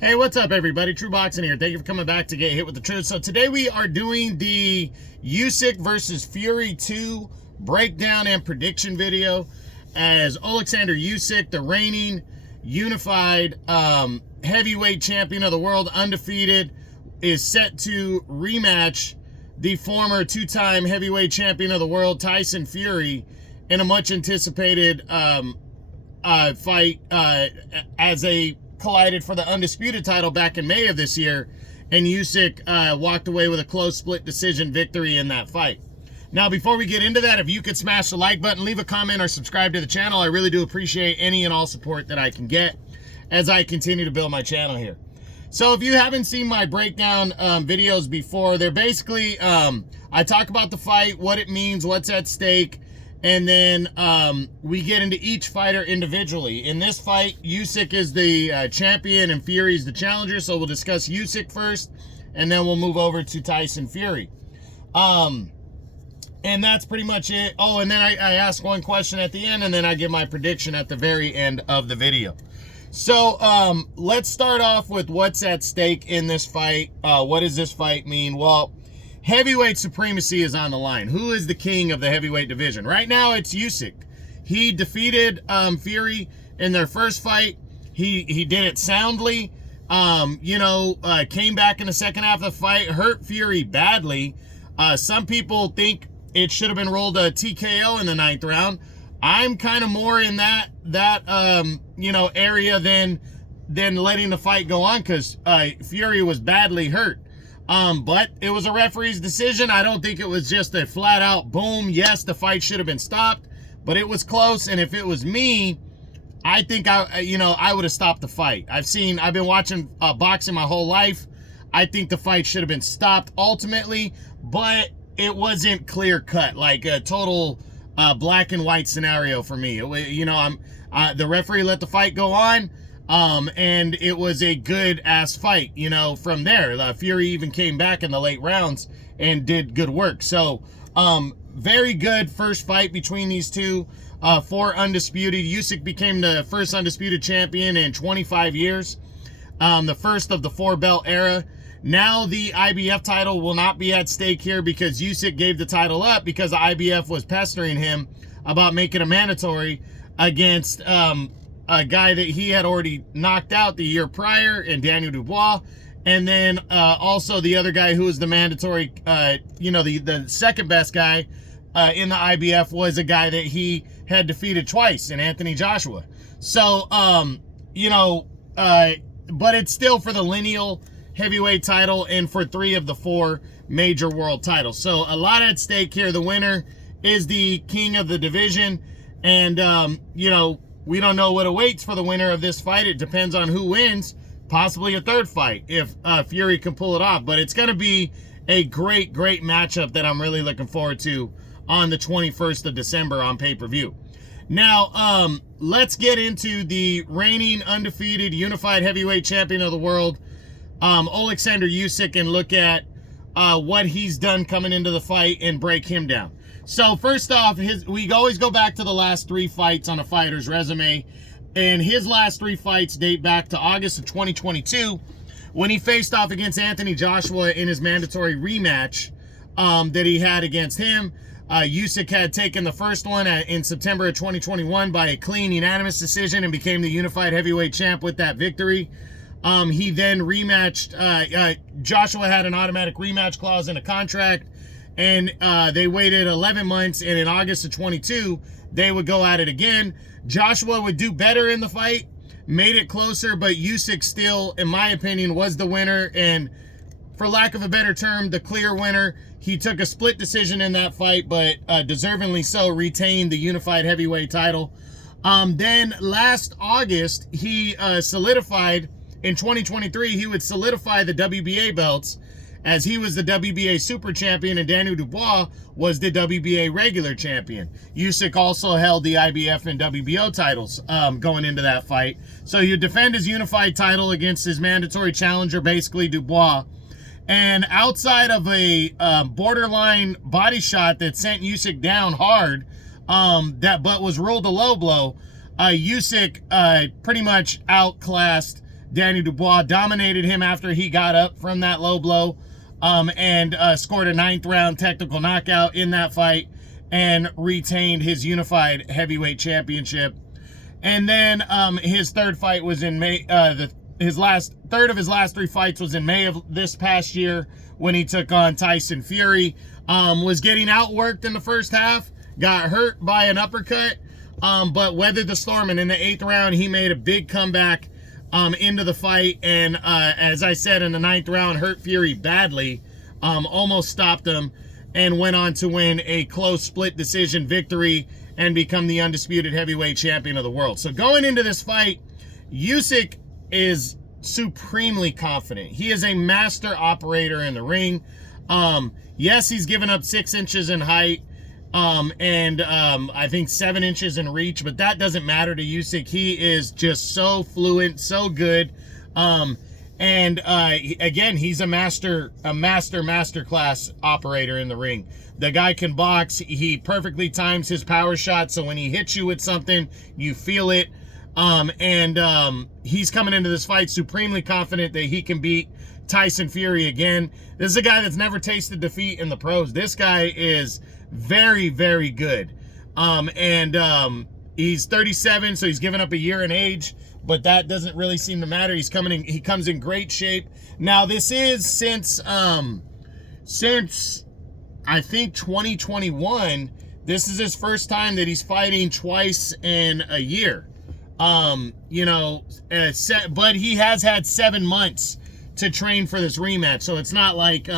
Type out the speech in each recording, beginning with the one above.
Hey, what's up, everybody? True Boxing here. Thank you for coming back to Get Hit with the Truth. So today we are doing the Usyk versus Fury 2 breakdown and prediction video, as Oleksandr Usyk, the reigning unified heavyweight champion of the world, undefeated, is set to rematch the former two-time heavyweight champion of the world, Tyson Fury, in a much anticipated fight as they collided for the undisputed title back in May of this year, and Usyk walked away with a close split decision victory in that fight. Now, before we get into that, if you could smash the like button, leave a comment, or subscribe to the channel, I really do appreciate any and all support that I can get as I continue to build my channel here. So if you haven't seen my breakdown videos before, they're basically, I talk about the fight, what it means, what's at stake, and then we get into each fighter individually. In this fight, Usyk is the champion and Fury is the challenger, so we'll discuss Usyk first, and then we'll move over to Tyson Fury. And that's pretty much it. Oh, and then I ask one question at the end, and then I give my prediction at the very end of the video. So let's start off with what's at stake in this fight. What does this fight mean? Well, heavyweight supremacy is on the line. Who is the king of the heavyweight division? Right now, it's Usyk. He defeated Fury in their first fight. He did it soundly. Came back in the second half of the fight, hurt Fury badly. Some people think it should have been ruled a TKO in the 9th round. I'm kind of more in that area than letting the fight go on, because Fury was badly hurt. But it was a referee's decision. I don't think it was just a flat out boom. Yes, the fight should have been stopped, but it was close. And if it was me, I think I would have stopped the fight. I've been watching boxing my whole life. I think the fight should have been stopped ultimately, but it wasn't clear cut, like a total black and white scenario for me. The referee let the fight go on. And it was a good ass fight, from there. Fury even came back in the late rounds and did good work. So, very good first fight between these two. 4 undisputed. Usyk became the first undisputed champion in 25 years. The first of the 4-belt era. Now the IBF title will not be at stake here, because Usyk gave the title up because the IBF was pestering him about making a mandatory against, a guy that he had already knocked out the year prior, and Daniel Dubois. And then also the other guy who was the mandatory, the second best guy in the IBF was a guy that he had defeated twice, in Anthony Joshua. So, but it's still for the lineal heavyweight title and for 3 of the 4 major world titles. So a lot at stake here. The winner is the king of the division. And, we don't know what awaits for the winner of this fight. It depends on who wins, possibly a third fight if Fury can pull it off. But it's going to be a great, great matchup that I'm really looking forward to on the 21st of December on pay-per-view. Now, let's get into the reigning undefeated unified heavyweight champion of the world, Oleksandr Usyk, and look at what he's done coming into the fight and break him down. So first off, we always go back to the last 3 fights on a fighter's resume, and his last 3 fights date back to August of 2022, when he faced off against Anthony Joshua in his mandatory rematch that he had against him. Usyk had taken the first one in September of 2021 by a clean, unanimous decision and became the unified heavyweight champ with that victory. He then rematched. Joshua had an automatic rematch clause in a contract, and they waited 11 months, and in August of 22, they would go at it again. Joshua would do better in the fight, made it closer, but Usyk still, in my opinion, was the winner, and for lack of a better term, the clear winner. He took a split decision in that fight, but deservingly so, retained the unified heavyweight title. Then last August, he solidified, in 2023, he would solidify the WBA belts, as he was the WBA super champion and Daniel Dubois was the WBA regular champion. Usyk also held the IBF and WBO titles going into that fight. So he would defend his unified title against his mandatory challenger, basically Dubois. And outside of a borderline body shot that sent Usyk down hard, but was ruled a low blow, Usyk pretty much outclassed Daniel Dubois dominated him after he got up from that low blow, and scored a 9th round technical knockout in that fight and retained his unified heavyweight championship. And then his third fight was in May. Third of his last 3 fights was in May of this past year when he took on Tyson Fury. Was getting outworked in the first half, got hurt by an uppercut, but weathered the storm. And in the 8th round, he made a big comeback into the fight. And as I said, in the 9th round, hurt Fury badly, almost stopped him, and went on to win a close split decision victory and become the undisputed heavyweight champion of the world. So going into this fight, Usyk is supremely confident. He is a master operator in the ring. Yes, he's given up 6 inches in height, and I think 7 inches in reach, but that doesn't matter to Usyk. He is just so fluent, so good. Again, he's a master class operator in the ring. The guy can box. He perfectly times his power shot, so when he hits you with something, you feel it. He's coming into this fight supremely confident that he can beat Tyson Fury again. This is a guy that's never tasted defeat in the pros. This guy is very, very good. He's 37, so he's given up a year in age, but that doesn't really seem to matter. He comes in great shape. Now, this is since I think 2021, this is his first time that he's fighting twice in a year. But he has had 7 months to train for this rematch, so it's not like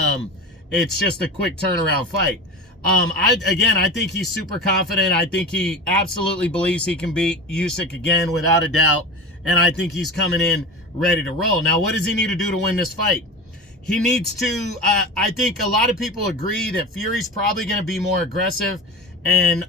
it's just a quick turnaround fight. I think he's super confident. I think he absolutely believes he can beat Usyk again without a doubt, and I think he's coming in ready to roll. Now, what does he need to do to win this fight? He needs to, I think a lot of people agree that Fury's probably going to be more aggressive and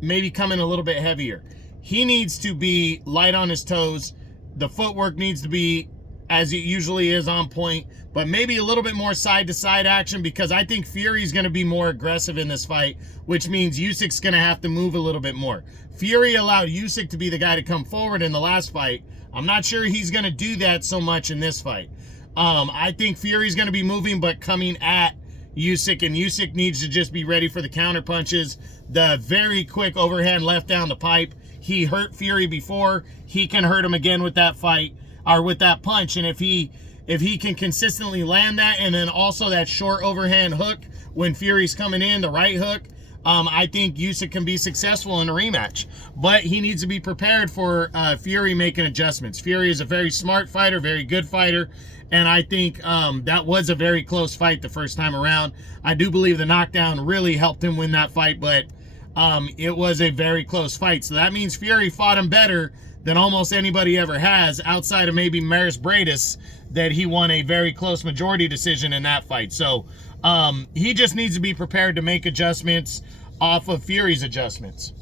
maybe come in a little bit heavier. He needs to be light on his toes. The footwork needs to be, as it usually is, on point, but maybe a little bit more side-to-side action, because I think Fury's going to be more aggressive in this fight, which means Usyk's going to have to move a little bit more. Fury allowed Usyk to be the guy to come forward in the last fight. I'm not sure he's going to do that so much in this fight. I think Fury's going to be moving, but coming at Usyk, and Usyk needs to just be ready for the counter punches, the very quick overhand left down the pipe. He hurt Fury before. He can hurt him again with that fight, or with that punch. And if he can consistently land that, and then also that short overhand hook when Fury's coming in, the right hook, I think Usyk can be successful in a rematch. But he needs to be prepared for Fury making adjustments. Fury is a very smart fighter, very good fighter, and I think that was a very close fight the first time around. I do believe the knockdown really helped him win that fight, but it was a very close fight. So that means Fury fought him better than almost anybody ever has, outside of maybe Maris Bradis, that he won a very close majority decision in that fight. So he just needs to be prepared to make adjustments off of Fury's adjustments.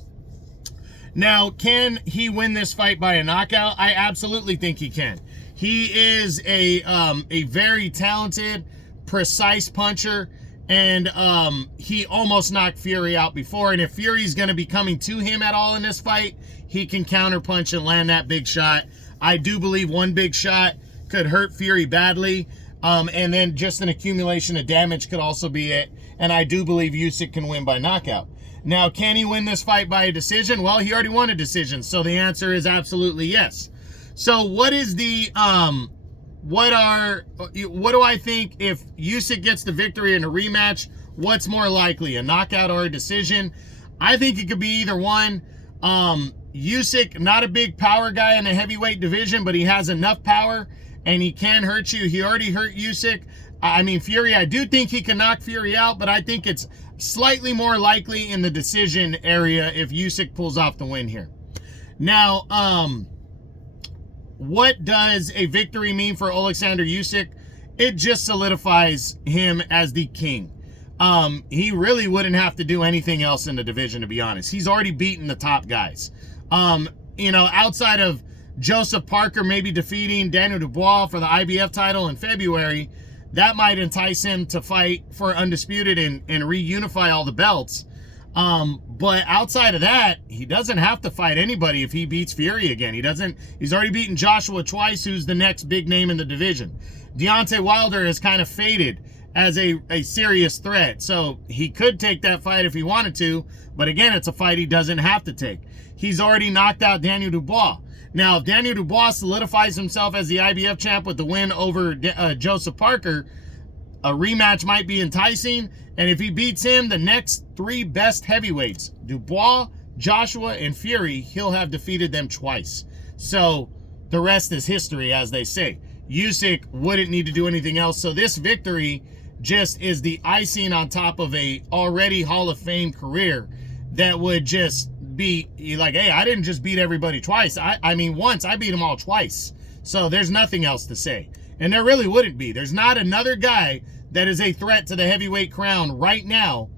Now, can he win this fight by a knockout? I absolutely think he can. He is a very talented, precise puncher, and he almost knocked Fury out before. And if Fury's going to be coming to him at all in this fight, he can counterpunch and land that big shot. I do believe one big shot could hurt Fury badly, and then just an accumulation of damage could also be it. And I do believe Usyk can win by knockout. Now, can he win this fight by a decision? Well, he already won a decision, so the answer is absolutely yes. So what is the what do I think if Usyk gets the victory in a rematch? What's more likely, a knockout or a decision? I think it could be either one. Usyk, not a big power guy in the heavyweight division, but he has enough power and he can hurt you. He already hurt Usyk. I mean, Fury, I do think he can knock Fury out, but I think it's slightly more likely in the decision area if Usyk pulls off the win here. Now, what does a victory mean for Oleksandr Usyk? It just solidifies him as the king. He really wouldn't have to do anything else in the division, to be honest. He's already beaten the top guys. Outside of Joseph Parker maybe defeating Daniel Dubois for the IBF title in February, that might entice him to fight for undisputed and reunify all the belts. But outside of that, he doesn't have to fight anybody if he beats Fury again. He's already beaten Joshua twice, who's the next big name in the division. Deontay Wilder is kind of faded as a serious threat. So he could take that fight if he wanted to, but again, it's a fight he doesn't have to take. He's already knocked out Daniel Dubois. Now, if Daniel Dubois solidifies himself as the IBF champ with the win over Joseph Parker, a rematch might be enticing. And if he beats him, the next three best heavyweights, Dubois, Joshua, and Fury, he'll have defeated them twice. So the rest is history, as they say. Usyk wouldn't need to do anything else. So this victory just is the icing on top of a already Hall of Fame career that would just be like, hey, I didn't just beat everybody twice. I mean, once. I beat them all twice. So there's nothing else to say. And there really wouldn't be. There's not another guy that is a threat to the heavyweight crown right now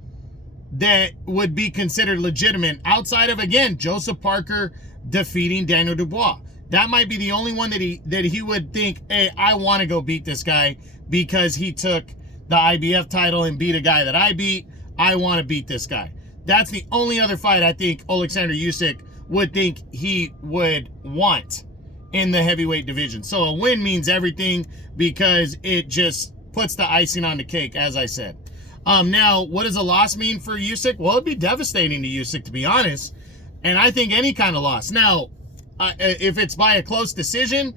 that would be considered legitimate outside of, again, Joseph Parker defeating Daniel Dubois. That might be the only one that he would think, hey, I want to go beat this guy because he took the IBF title and beat a guy that I beat. I want to beat this guy. That's the only other fight I think Oleksandr Usyk would think he would want in the heavyweight division. So a win means everything because it just puts the icing on the cake, as I said. Now, what does a loss mean for Usyk? Well, it'd be devastating to Usyk, to be honest. And I think any kind of loss. Now, if it's by a close decision,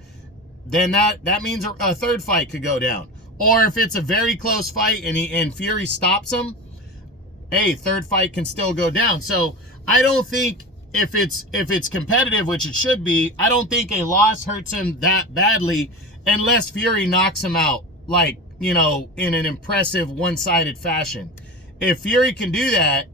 then that means a third fight could go down. Or if it's a very close fight and Fury stops him, hey, third fight can still go down. So I don't think if it's competitive, which it should be, I don't think a loss hurts him that badly unless Fury knocks him out, like, you know, in an impressive one-sided fashion. If Fury can do that,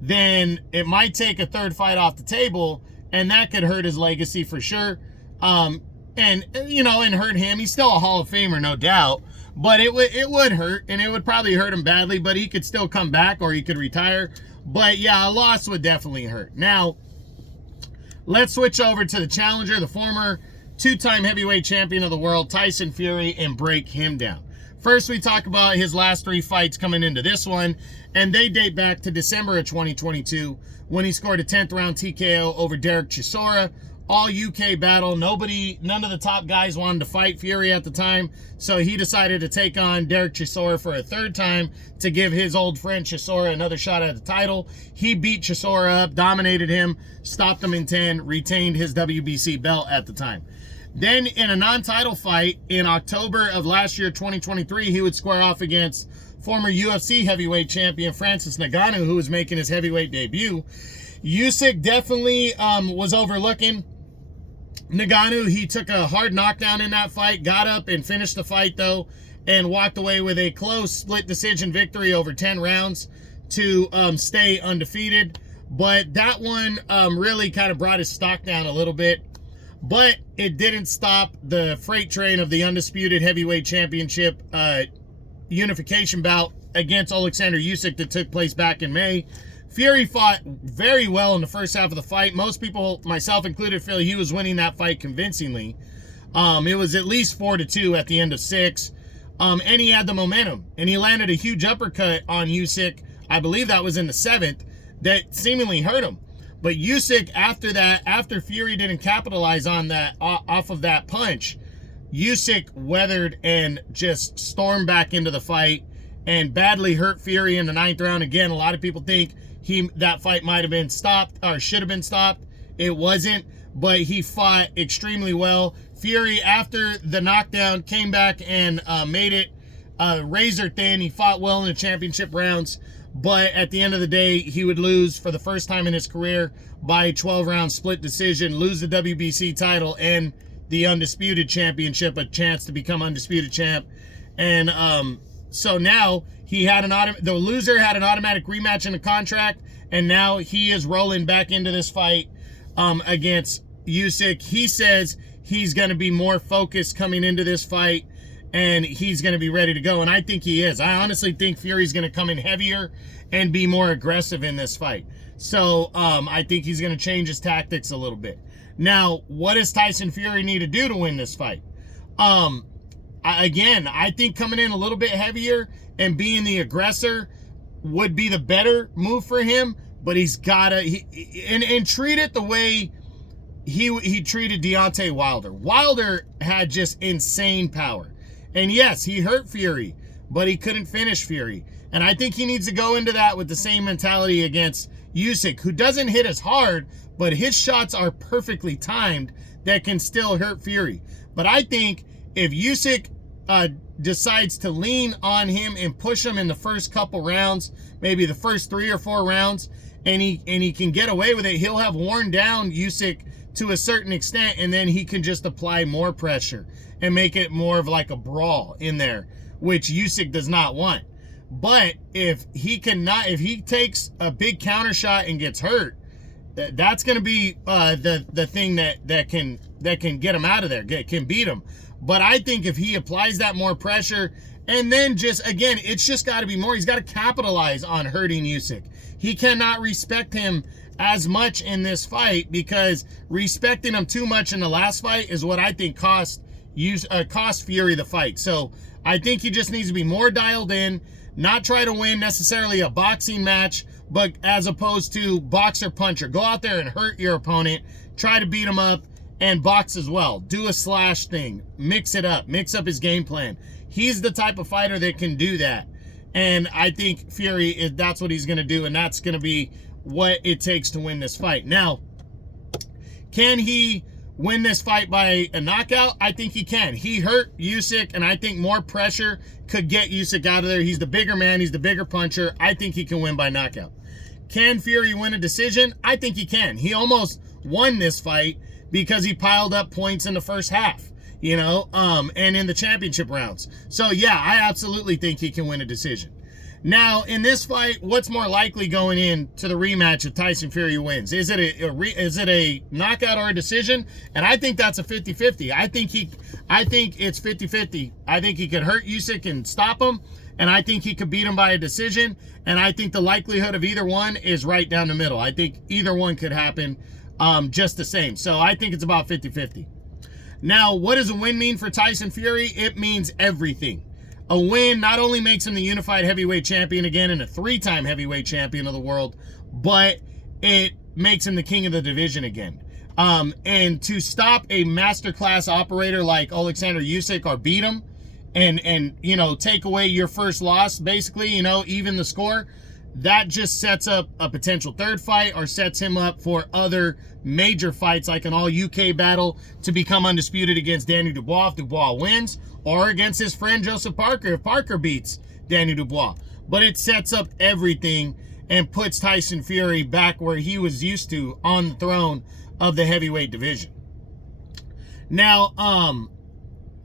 then it might take a third fight off the table, and that could hurt his legacy for sure. And hurt him. He's still a Hall of Famer, no doubt. But it would hurt, and it would probably hurt him badly, but he could still come back or he could retire. But yeah, a loss would definitely hurt. Now, let's switch over to the challenger, the former two-time heavyweight champion of the world, Tyson Fury, and break him down. First, we talk about his last three fights coming into this one, and they date back to December of 2022 when he scored a 10th round TKO over Derek Chisora. All UK battle. None of the top guys wanted to fight Fury at the time, so he decided to take on Derek Chisora for a third time to give his old friend Chisora another shot at the title. He beat Chisora up, dominated him, stopped him in 10, retained his WBC belt at the time. Then in a non-title fight in October of last year, 2023, he would square off against former UFC heavyweight champion Francis Ngannou, who was making his heavyweight debut. Usyk definitely was overlooking Ngannou. He took a hard knockdown in that fight, got up and finished the fight though, and walked away with a close split decision victory over 10 rounds to stay undefeated. But that one really kind of brought his stock down a little bit. But it didn't stop the freight train of the undisputed heavyweight championship unification bout against Oleksandr Usyk that took place back in May. Fury fought very well in the first half of the fight. Most people, myself included, feel he was winning that fight convincingly. It was at least 4-2 at the end of 6. And he had the momentum. And he landed a huge uppercut on Usyk. I believe that was in the 7th. That seemingly hurt him. But Usyk, after that, after Fury didn't capitalize on that, off of that punch, Usyk weathered and just stormed back into the fight and badly hurt Fury in the 9th round. Again, a lot of people think that fight might have been stopped or should have been stopped. It wasn't, but he fought extremely well. Fury, after the knockdown, came back and made it razor thin. He fought well in the championship rounds, but at the end of the day, he would lose for the first time in his career by a 12-round split decision, lose the WBC title and the undisputed championship, a chance to become undisputed champ. And so now the loser had an automatic rematch in the contract, and now he is rolling back into this fight against Usyk. He says he's going to be more focused coming into this fight, and he's going to be ready to go, and I think he is. I honestly think Fury's going to come in heavier and be more aggressive in this fight. So I think he's going to change his tactics a little bit. Now, what does Tyson Fury need to do to win this fight? Again, I think coming in a little bit heavier and being the aggressor would be the better move for him. but he's gotta and treat it the way he treated Deontay Wilder. Wilder had just insane power. And yes, he hurt Fury, but he couldn't finish Fury. And I think he needs to go into that with the same mentality against Usyk, who doesn't hit as hard, but his shots are perfectly timed that can still hurt Fury. But I think if Usyk decides to lean on him and push him in the first couple rounds, maybe the first 3 or 4 rounds, and he can get away with it, he'll have worn down Usyk to a certain extent, and then he can just apply more pressure and make it more of like a brawl in there, which Usyk does not want. But if he takes a big counter shot and gets hurt, that's going to be the thing that can get him out of there, can beat him. But I think if he applies that more pressure, and then just, again, it's just got to be more, he's got to capitalize on hurting Usyk. He cannot respect him as much in this fight, because respecting him too much in the last fight is what I think cost Fury the fight. So I think he just needs to be more dialed in, not try to win necessarily a boxing match, but as opposed to boxer puncher. Go out there and hurt your opponent, try to beat him up, and box as well. Do a slash thing, mix it up, mix up his game plan. He's the type of fighter that can do that. And I think Fury, that's what he's going to do, and that's going to be what it takes to win this fight. Now, can he win this fight by a knockout? I think he can. He hurt Usyk, and I think more pressure could get Usyk out of there. He's the bigger man. He's the bigger puncher. I think he can win by knockout. Can Fury win a decision? I think he can. He almost won this fight because he piled up points in the first half, and in the championship rounds. So, yeah, I absolutely think he can win a decision. Now, in this fight, what's more likely going into the rematch if Tyson Fury wins? Is it a knockout or a decision? And I think that's a 50-50. I think it's 50-50. I think he could hurt Usyk and stop him, and I think he could beat him by a decision, and I think the likelihood of either one is right down the middle. I think either one could happen just the same. So I think it's about 50-50. Now, what does a win mean for Tyson Fury? It means everything. A win not only makes him the unified heavyweight champion again and a 3-time heavyweight champion of the world, but it makes him the king of the division again. And to stop a masterclass operator like Oleksandr Usyk or beat him and take away your first loss, basically, even the score, that just sets up a potential third fight or sets him up for other major fights like an all-UK battle to become undisputed against Danny Dubois if Dubois wins, or against his friend Joseph Parker if Parker beats Danny Dubois. But it sets up everything and puts Tyson Fury back where he was used to, on the throne of the heavyweight division. Now,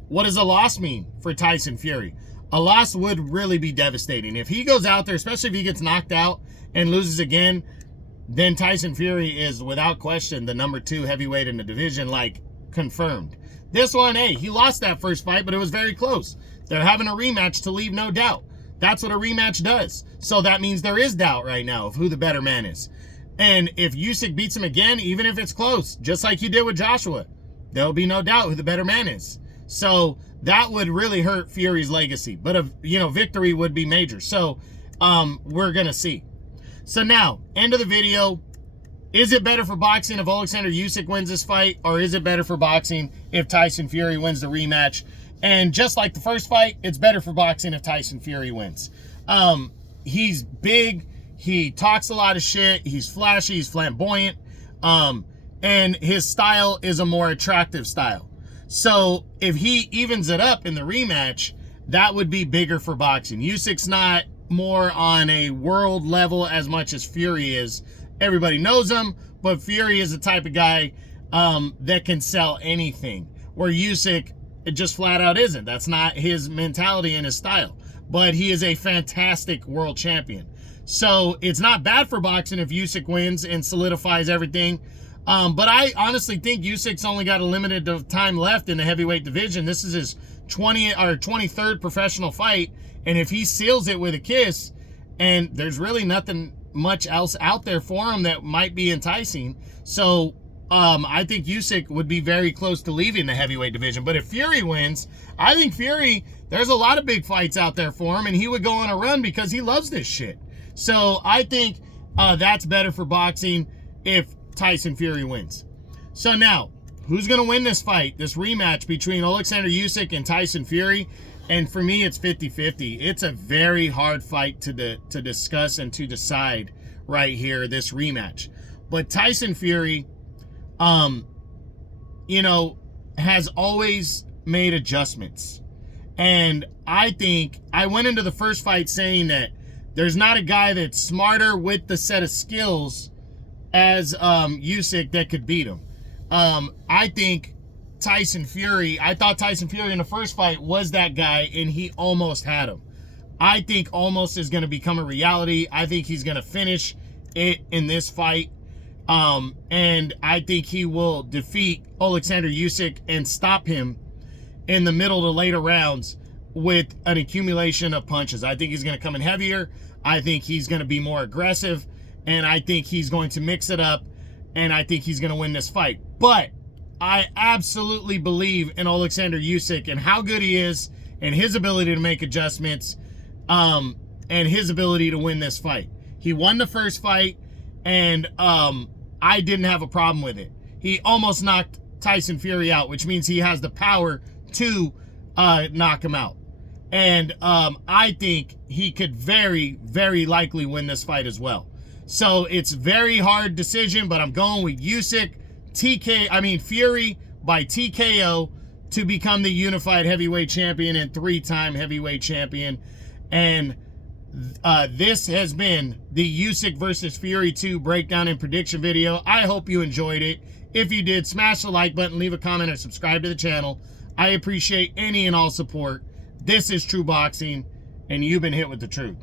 what does a loss mean for Tyson Fury? A loss would really be devastating. If he goes out there, especially if he gets knocked out and loses again, then Tyson Fury is without question the number 2 heavyweight in the division, like confirmed. This one, hey, he lost that first fight, but it was very close. They're having a rematch to leave no doubt. That's what a rematch does. So that means there is doubt right now of who the better man is. And if Usyk beats him again, even if it's close, just like he did with Joshua, there'll be no doubt who the better man is. So that would really hurt Fury's legacy. But a victory would be major. So we're going to see. So now, end of the video. Is it better for boxing if Oleksandr Usyk wins this fight, or is it better for boxing if Tyson Fury wins the rematch? And just like the first fight, it's better for boxing if Tyson Fury wins. He's big. He talks a lot of shit. He's flashy. He's flamboyant. And his style is a more attractive style. So if he evens it up in the rematch, that would be bigger for boxing. Usyk's not more on a world level as much as Fury is. Everybody knows him, but Fury is the type of guy that can sell anything, where Usyk just flat out isn't. That's not his mentality and his style. But he is a fantastic world champion. So it's not bad for boxing if Usyk wins and solidifies everything. But I honestly think Usyk's only got a limited time left in the heavyweight division. This is his 23rd professional fight. And if he seals it with a kiss, and there's really nothing much else out there for him that might be enticing. So I think Usyk would be very close to leaving the heavyweight division. But if Fury wins, I think Fury, there's a lot of big fights out there for him, and he would go on a run because he loves this shit. So I think that's better for boxing if Tyson Fury wins. So now, who's going to win this fight, this rematch between Oleksandr Usyk and Tyson Fury? And for me, it's 50-50. It's a very hard fight to discuss and to decide right here, this rematch. But Tyson Fury, you know, has always made adjustments. And I think I went into the first fight saying that there's not a guy that's smarter with the set of skills as Usyk that could beat him. I think Tyson Fury, I thought Tyson Fury in the first fight was that guy, and he almost had him. I think almost is going to become a reality. I think he's going to finish it in this fight. And I think he will defeat Oleksandr Usyk and stop him in the middle to later rounds with an accumulation of punches. I think he's going to come in heavier. I think he's going to be more aggressive. And I think he's going to mix it up. And I think he's going to win this fight. But I absolutely believe in Oleksandr Usyk and how good he is and his ability to make adjustments, and his ability to win this fight. He won the first fight, and I didn't have a problem with it. He almost knocked Tyson Fury out, which means he has the power to knock him out. And I think he could very, very likely win this fight as well. So it's a very hard decision, but I'm going with Usyk, Fury by TKO to become the unified heavyweight champion and 3-time heavyweight champion. And this has been the Usyk versus Fury 2 breakdown and prediction video. I hope you enjoyed it. If you did, smash the like button, leave a comment, or subscribe to the channel. I appreciate any and all support. This is True Boxing, and you've been hit with the truth.